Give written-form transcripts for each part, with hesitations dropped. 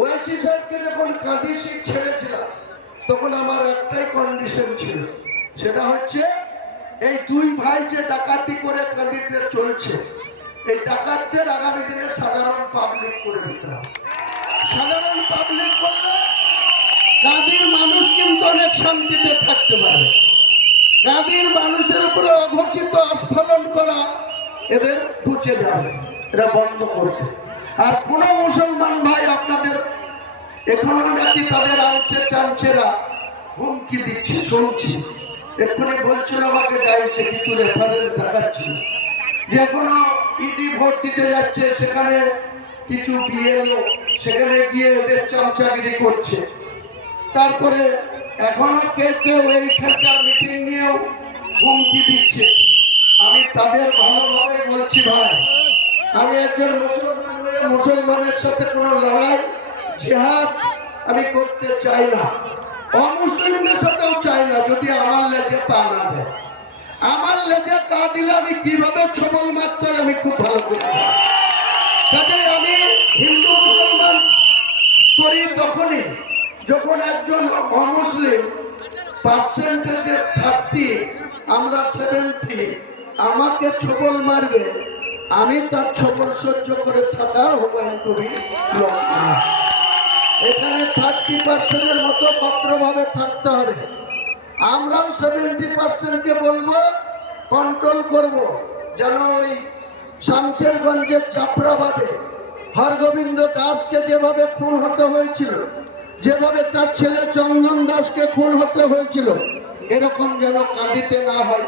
ওয়াইসি সাহেবকে যখন কাঁদি শিখ ছেড়েছিলাম তখন আমার একটাই কন্ডিশন ছিল, সেটা হচ্ছে এই দুই ভাই যে ডাকাতি করে কাঁদিতে চলছে, এই ডাকাতদের আগামী দিনে সাধারণ পাবলিক করে দিতে হবে। সাধারণ পাবলিক করলে কাঁদির মানুষ কিন্তু অনেক শান্তিতে থাকতে পারে। কাঁদির মানুষের উপরে অঘোষিত আস্ফালন করা এদের ঘুচে যাবে, এরা বন্ধ করবে। আর কোন মুসলমান ভাই আপনাদের এখনো নাকি তাদের চামচেরা হুমকি দিচ্ছে, শুনছি। এক্ষুনি বলছিল আমাকে ডাইসে কিছু রেফারেন্স দেখাচ্ছিল যে এখনো ইডি ভোট দিতে যাচ্ছে, সেখানে কিছু বিএলও সেখানে গিয়ে এদের চামচাগিরি করছে। তারপরে এখনো কেউ কেউ এইখানকার মিটিং নিয়েও হুমকি দিচ্ছে। আমি তাদের ভালোভাবে বলছি, ভাই আমি একজন মুসলমান হয়ে মুসলমানের সাথে কোনো লড়াই জিহাদ আমি করতে চাই না, অমুসলিমদের সাথেও চাই না। যদি আমার লেজে পা না দেয়, আমার লেজে পা দিলে আমি কিভাবে ছবল মারতে হয় আমি খুব ভালো করি। কাজে আমি হিন্দু মুসলমান করি তখনই যখন একজন অমুসলিম পার্সেন্টেজে 30 আমরা 70 আমাকে ছবল মারবে, আমি তার ছবল সহ্য করে থাকার হুমায়ুন কবির লোক না। এখানে 30% মতো ভদ্রভাবে থাকতে হবে। আমরাও 70%কে বলবো কন্ট্রোল করব, যেন ওই শামশেরগঞ্জের জাফরাবাদে হরগোবিন্দ দাসকে যেভাবে খুন হতে হয়েছিল, যেভাবে তার ছেলে চন্দন দাসকে খুন হতে হয়েছিল, এরকম যেন কাঁদিতে না হয়,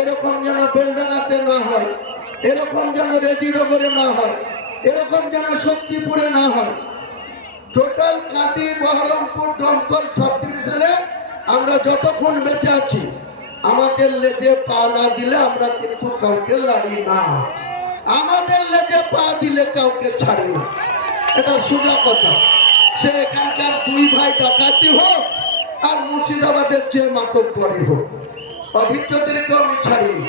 এরকম যেন বেলডাঙ্গাতে না হয়, এরকম যেন রেজিনগরে না হয়, এরকম যেন শক্তিপুরে না হয়। টোটাল কাঁদি, বহরমপুর, দমকল সাব ডিভিশনে আমরা যতক্ষণ বেঁচে আছি আমাদের লেজে পা না দিলে আমরা কিন্তু কাউকে লাড়ি না, আমাদের লেজে পা দিলে কাউকে ছাড়ি না। এটা সোজা কথা। সে এখানকার দুই ভাই ডাকাতি হোক আর মুর্শিদাবাদের যে মাতব্বরই হোক, অভিজ্ঞদেরকেও আমি ছাড়িনি।